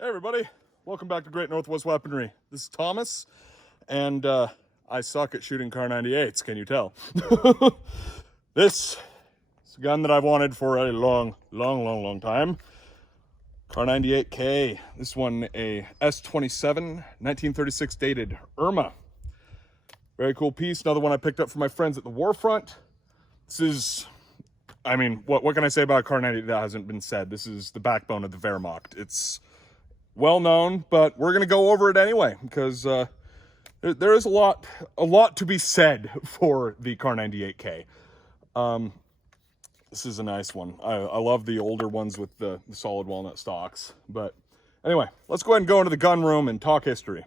Hey everybody, welcome back to Great Northwest Weaponry. This is Thomas, and I suck at shooting Kar98s, can you tell? This is a gun that I've wanted for a long time. Kar98k, this one a S27, 1936 dated Irma. Very cool piece, another one I picked up from my friends at the Warfront. This is, I mean, what can I say about Kar98 that hasn't been said? This is the backbone of the Wehrmacht. It's well known, but we're going to go over it anyway because there is a lot to be said for the Kar98k. This is a nice one. I love the older ones with the solid walnut stocks. But anyway, let's go ahead and go into the gun room and talk history.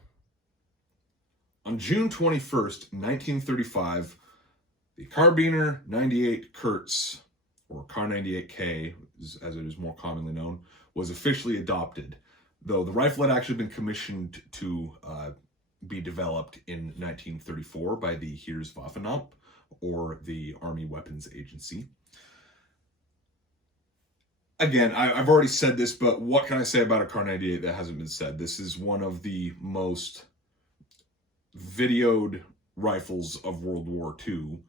On June 21st, 1935, the Carbiner 98 Kurz, or Kar98k, as it is more commonly known, was officially adopted, though the rifle had actually been commissioned to be developed in 1934 by the Heereswaffenamt, or the Army Weapons Agency. Again, I've already said this, but what can I say about a Kar98 that hasn't been said? This is one of the most videoed rifles of World War II,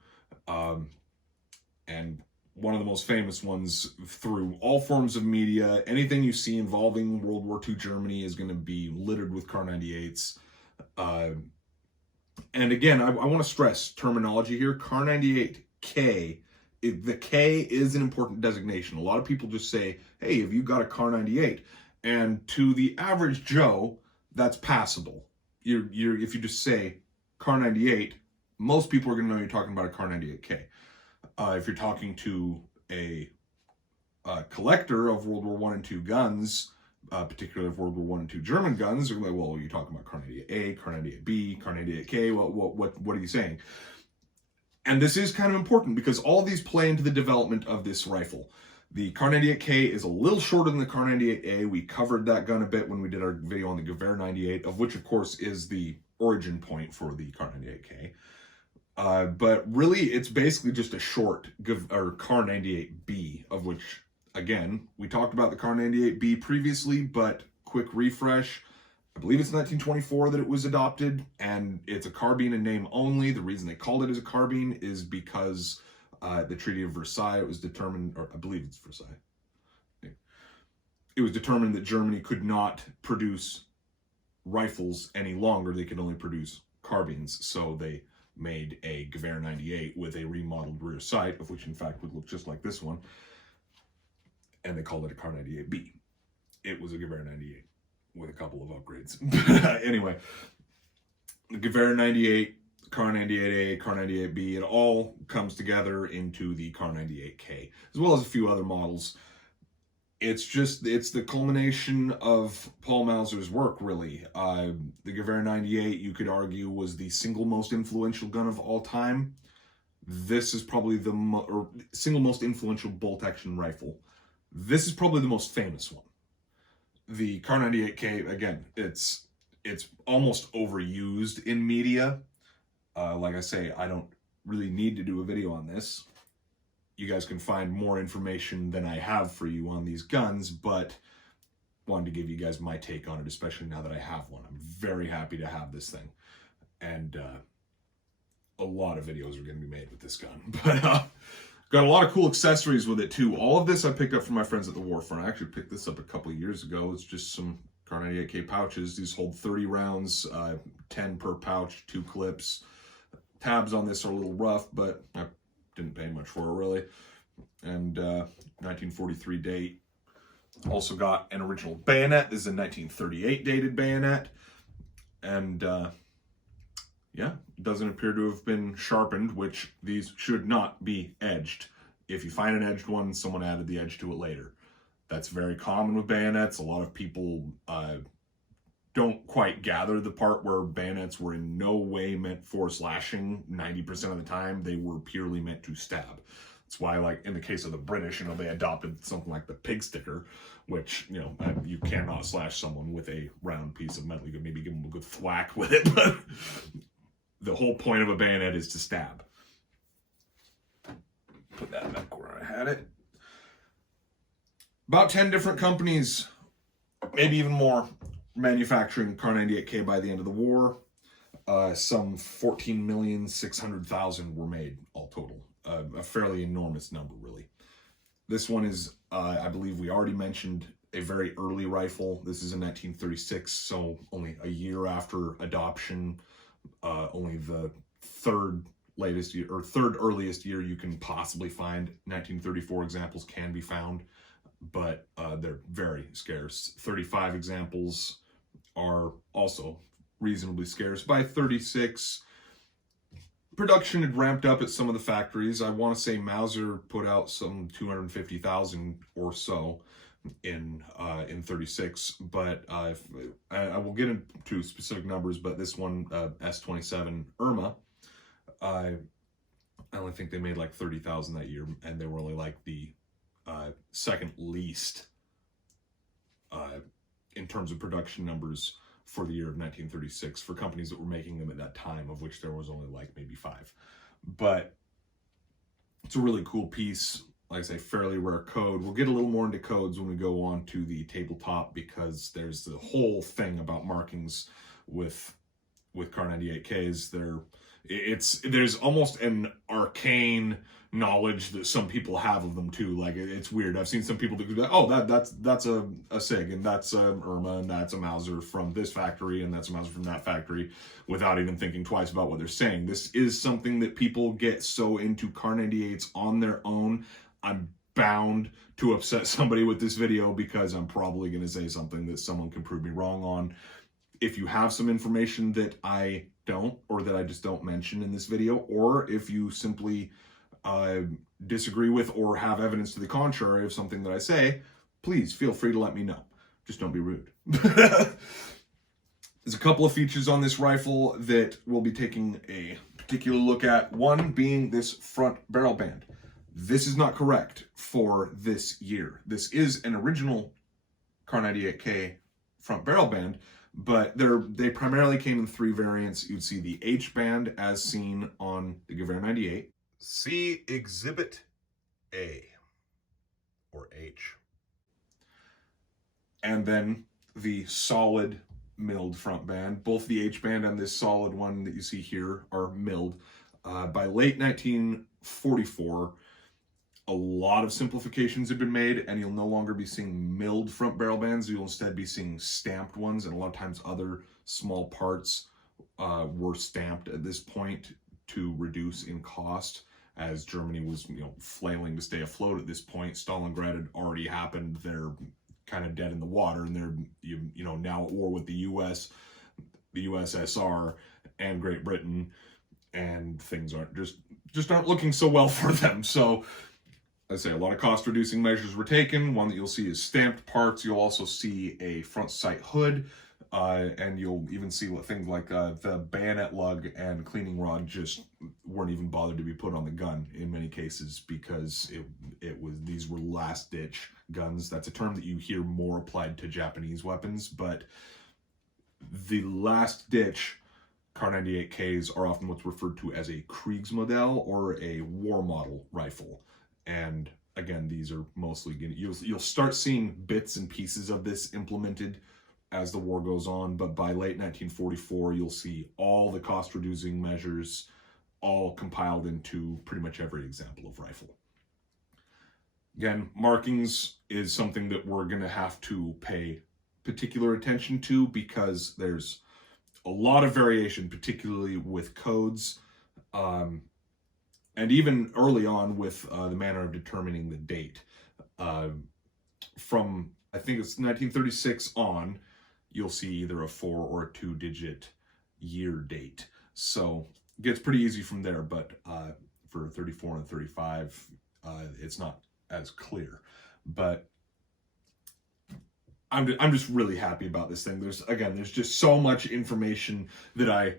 and one of the most famous ones through all forms of media. Anything you see involving World War II Germany is going to be littered with Kar98s. And again, I want to stress terminology here. Kar98k, the K is an important designation. A lot of people just say, hey, have you got a Kar98? And to the average Joe, that's passable. If you just say Kar98, most people are going to know you're talking about a Kar98k. If you're talking to a collector of World War I and II guns, particularly of World War I and II German guns, they're like, well, you're talking about Kar98A, Kar98B, Kar98k, what are you saying? And this is kind of important because all of these play into the development of this rifle. The Kar98k is a little shorter than the Kar98A. We covered that gun a bit when we did our video on the Gewehr98, of which, of course, is the origin point for the Kar98k. But really, it's basically just a short Kar98B, of which, again, we talked about the Kar98B previously, but quick refresh. I believe it's 1924 that it was adopted, and it's a carbine in name only. The reason they called it as a carbine is because the Treaty of Versailles, it was determined, or I believe it's Versailles. It was determined that Germany could not produce rifles any longer. They could only produce carbines, so they made a Gewehr98 with a remodeled rear sight, of which in fact would look just like this one, and they called it a Kar98B. It was a Gewehr98 with a couple of upgrades. Anyway, the Gewehr98, Kar98A, Kar98B, it all comes together into the Kar98k, as well as a few other models. It's the culmination of Paul Mauser's work, really. The Gewehr98, you could argue, was the single most influential gun of all time. This is probably the single most influential bolt-action rifle. This is probably the most famous one. The Kar98k, again, it's almost overused in media. Like I say, I don't really need to do a video on this. You guys can find more information than I have for you on these guns, but wanted to give you guys my take on it, especially now that I have one. I'm very happy to have this thing. And a lot of videos are going to be made with this gun. But got a lot of cool accessories with it too. All of this I picked up from my friends at the Warfront. I actually picked this up a couple of years ago. It's just some Kar98k pouches. These hold 30 rounds, 10 per pouch, 2 clips. Tabs on this are a little rough, but I didn't pay much for it really. And 1943 date. Also got an original bayonet. This is a 1938 dated bayonet. And yeah, doesn't appear to have been sharpened, which these should not be edged. If you find an edged one, someone added the edge to it later. That's very common with bayonets. A lot of people don't quite gather the part where bayonets were in no way meant for slashing. 90% of the time, they were purely meant to stab. That's why, like, in the case of the British, you know, they adopted something like the pig sticker, which, you know, you cannot slash someone with a round piece of metal. You could maybe give them a good thwack with it, but the whole point of a bayonet is to stab. Put that back where I had it. About 10 different companies maybe even more, manufacturing Kar98k by the end of the war. Some 14,600,000 were made all total. A fairly enormous number, really. This one is, I believe we already mentioned, a very early rifle. This is in 1936, so only a year after adoption. Only the third earliest year you can possibly find. 1934 examples can be found, but they're very scarce. 35 examples are also reasonably scarce. By 36, production had ramped up at some of the factories. I want to say Mauser put out some 250,000 or so in 36, but I will get into specific numbers. But this one, S27 Irma, I only think they made like 30,000 that year, and they were only like the second least in terms of production numbers for the year of 1936 for companies that were making them at that time, of which there was only like maybe 5. But it's a really cool piece. Like I say, fairly rare code. We'll get a little more into codes when we go on to the tabletop, because there's the whole thing about markings with Kar98ks. There's almost an arcane knowledge that some people have of them too. Like, it's weird. I've seen some people that go, oh, that's a SIG, and that's a Irma, and that's a Mauser from this factory, and that's a Mauser from that factory, without even thinking twice about what they're saying. This is something that people get so into Kar98s on their own. I'm bound to upset somebody with this video, because I'm probably going to say something that someone can prove me wrong on. If you have some information that I don't, or that I just don't mention in this video, or if you simply disagree with or have evidence to the contrary of something that I say, please feel free to let me know. Just don't be rude. There's a couple of features on this rifle that we'll be taking a particular look at. One being this front barrel band. This is not correct for this year. This is an original Kar98k front barrel band, but they primarily came in 3 variants. You'd see the H band as seen on the Gewehr98. See Exhibit A, or H. And then the solid milled front band. Both the H band and this solid one that you see here are milled. By late 1944, a lot of simplifications have been made, and you'll no longer be seeing milled front barrel bands. You'll instead be seeing stamped ones, and a lot of times other small parts were stamped at this point to reduce in cost, as Germany was, flailing to stay afloat at this point. Stalingrad had already happened. They're kind of dead in the water, and they're now at war with the US, the USSR, and Great Britain, and things aren't just aren't looking so well for them. So, I say, a lot of cost reducing measures were taken. One that you'll see is stamped parts. You'll also see a front sight hood, and you'll even see what things like the bayonet lug and cleaning rod just weren't even bothered to be put on the gun in many cases, because these were last ditch guns. That's a term that you hear more applied to Japanese weapons, but the last ditch Kar98ks are often what's referred to as a Kriegsmodell or a war model rifle. And again, these are mostly you'll start seeing bits and pieces of this implemented as the war goes on, but by late 1944, you'll see all the cost-reducing measures all compiled into pretty much every example of rifle. Again, markings is something that we're going to have to pay particular attention to, because there's a lot of variation, particularly with codes, and even early on with the manner of determining the date. From, I think it's 1936 on, you'll see either a 4 or a 2-digit year date. So it gets pretty easy from there, but for 34 and 35, it's not as clear. But I'm just really happy about this thing. There's just so much information that I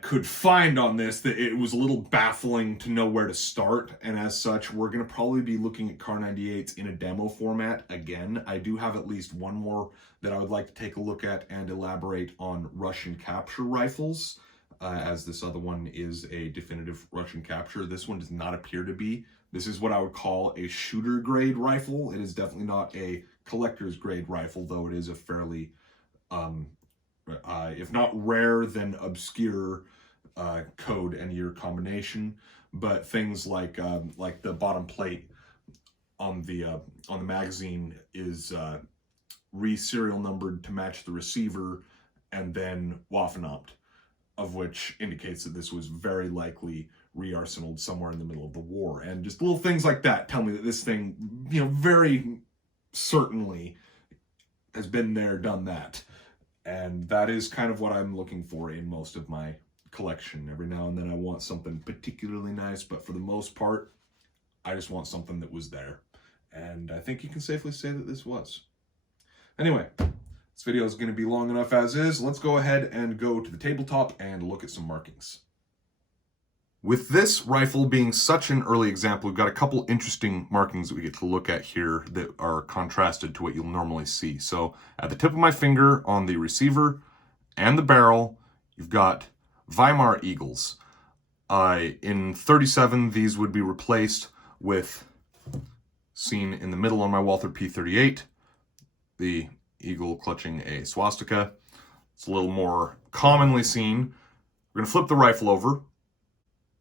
could find on this that it was a little baffling to know where to start, and as such, we're going to probably be looking at Kar98s in a demo format again. I do have at least one more that I would like to take a look at and elaborate on Russian capture rifles, as this other one is a definitive Russian capture. This one does not appear to be. This is what I would call a shooter grade rifle. It is definitely not a collector's grade rifle, though it is a fairly, if not rare, then obscure code and year combination. But things like the bottom plate on the magazine is re-serial numbered to match the receiver, and then Waffenamt, of which indicates that this was very likely re-arsenaled somewhere in the middle of the war. And just little things like that tell me that this thing, very certainly has been there, done that. And that is kind of what I'm looking for in most of my collection. Every now and then I want something particularly nice, but for the most part, I just want something that was there. And I think you can safely say that this was. Anyway, this video is going to be long enough as is. Let's go ahead and go to the tabletop and look at some markings. With this rifle being such an early example, we've got a couple interesting markings that we get to look at here that are contrasted to what you'll normally see. So at the tip of my finger on the receiver and the barrel, you've got Weimar eagles. In 37, these would be replaced with, seen in the middle on my Walther P38, the eagle clutching a swastika. It's a little more commonly seen. We're going to flip the rifle over.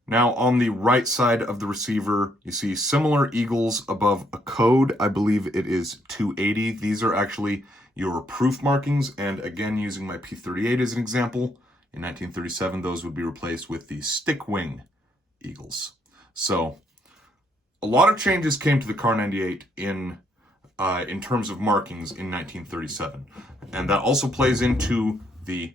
Now on the right side of the receiver, you see similar eagles above a code. I believe it is 280. These are actually your proof markings. And again, using my P38 as an example, in 1937, those would be replaced with the stick wing eagles. So a lot of changes came to the Kar98 in terms of markings in 1937. And that also plays into the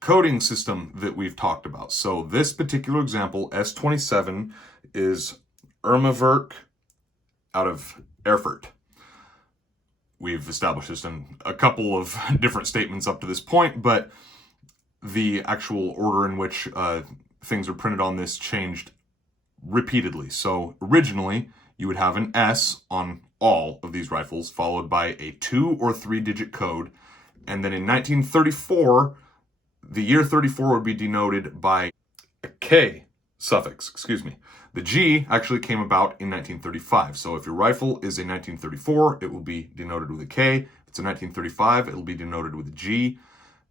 coding system that we've talked about. So this particular example, S27, is Werk out of Erfurt. We've established this in a couple of different statements up to this point, but the actual order in which things are printed on this changed repeatedly. So originally, you would have an S on all of these rifles, followed by a 2 or 3 digit code. And then in 1934, the year 34 would be denoted by a K suffix, The G actually came about in 1935. So if your rifle is a 1934, it will be denoted with a K. If it's a 1935, it'll be denoted with a G.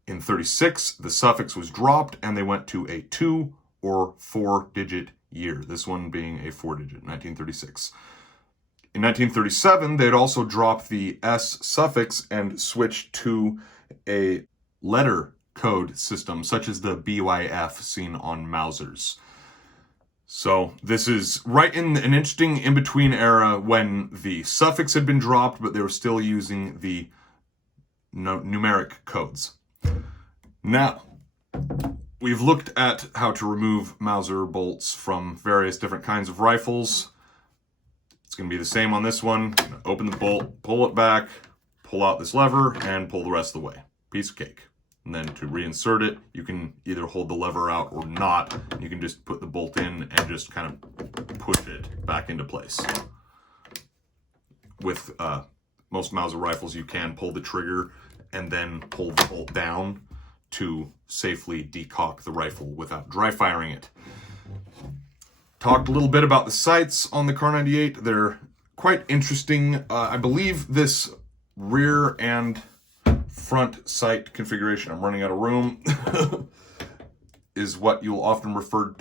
In 36, the suffix was dropped and they went to a 2 or 4 digit year. This one being a 4 digit, 1936. In 1937, they'd also dropped the S suffix and switched to a letter code system, such as the BYF seen on Mausers. So this is right in an interesting in-between era when the suffix had been dropped, but they were still using the numeric codes. Now, we've looked at how to remove Mauser bolts from various different kinds of rifles. It's going to be the same on this one. Open the bolt, pull it back, pull out this lever, and pull the rest of the way. Piece of cake. And then to reinsert it, you can either hold the lever out or not. You can just put the bolt in and just kind of push it back into place. With most Mauser rifles, you can pull the trigger and then pull the bolt down to safely decock the rifle without dry firing it. Talked a little bit about the sights on the Kar98. They're quite interesting. I believe this rear and front sight configuration, I'm running out of room, is what you'll often referred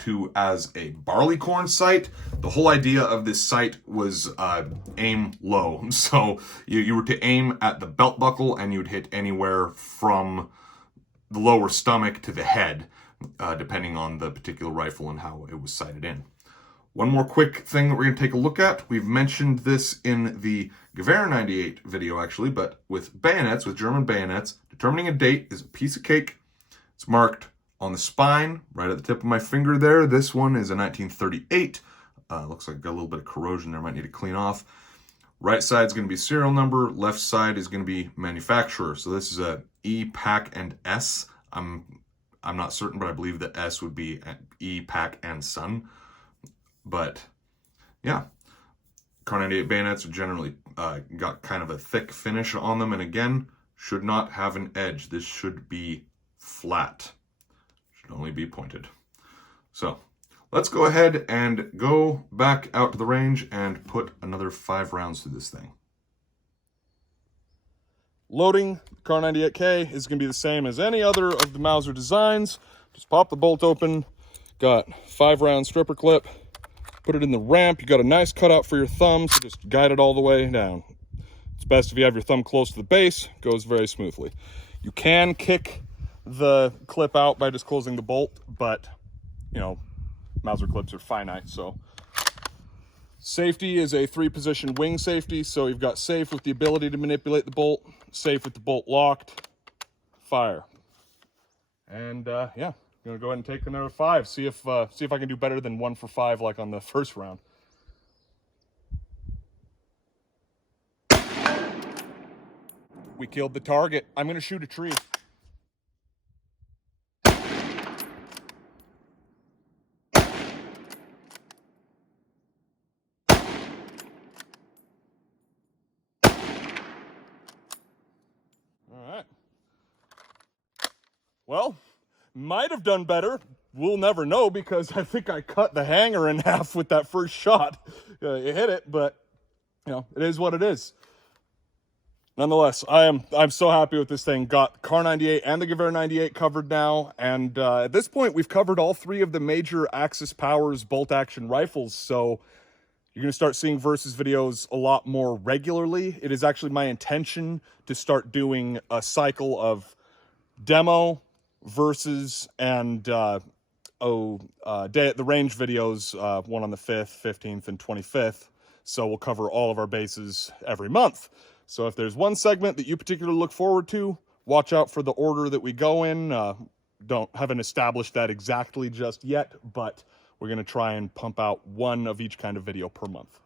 to as a barleycorn sight. The whole idea of this sight was aim low. So you were to aim at the belt buckle and you'd hit anywhere from the lower stomach to the head, depending on the particular rifle and how it was sighted in. One more quick thing that we're going to take a look at. We've mentioned this in the Gewehr98 video, actually, but with bayonets, with German bayonets, determining a date is a piece of cake. It's marked on the spine, right at the tip of my finger there. This one is a 1938. Looks like got a little bit of corrosion there, might need to clean off. Right side is going to be serial number, left side is going to be manufacturer. So this is a E, PAC, and S. I'm not certain, but I believe the S would be E, PAC, and Sun. But yeah, Kar98 bayonets are generally got kind of a thick finish on them, and again, should not have an edge. This should be flat. Should only be pointed. So let's go ahead and go back out to the range and put another 5 rounds through this thing. Loading Kar98k is going to be the same as any other of the Mauser designs. Just pop the bolt open. Got 5-round stripper clip. Put it in the ramp. You got a nice cutout for your thumb, so just guide it all the way down. It's best if you have your thumb close to the base. Goes very smoothly. You can kick the clip out by just closing the bolt, but you know, Mauser clips are finite. So safety is a 3-position wing safety. So you've got safe with the ability to manipulate the bolt, safe with the bolt locked, fire. And yeah, I'm gonna go ahead and take another 5. See if I can do better than 1 for 5 like on the first round. We killed the target. I'm gonna shoot a tree. All right. Well, might have done better. We'll never know because I think I cut the hanger in half with that first shot. It hit it, but you know, it is what it is. Nonetheless, I'm so happy with this thing. Got Kar98 and the Gewehr98 covered now, and at this point, we've covered all 3 of the major Axis Powers bolt-action rifles. So you're going to start seeing versus videos a lot more regularly. It is actually my intention to start doing a cycle of demo, versus, and day at the range videos, one on the 5th, 15th, and 25th. So we'll cover all of our bases every month. So if there's one segment that you particularly look forward to, watch out for the order that we go in. Haven't established that exactly just yet, but we're going to try and pump out 1 of each kind of video per month.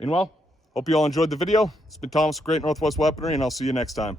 Meanwhile, hope you all enjoyed the video. It's been Thomas with Great Northwest Weaponry, and I'll see you next time.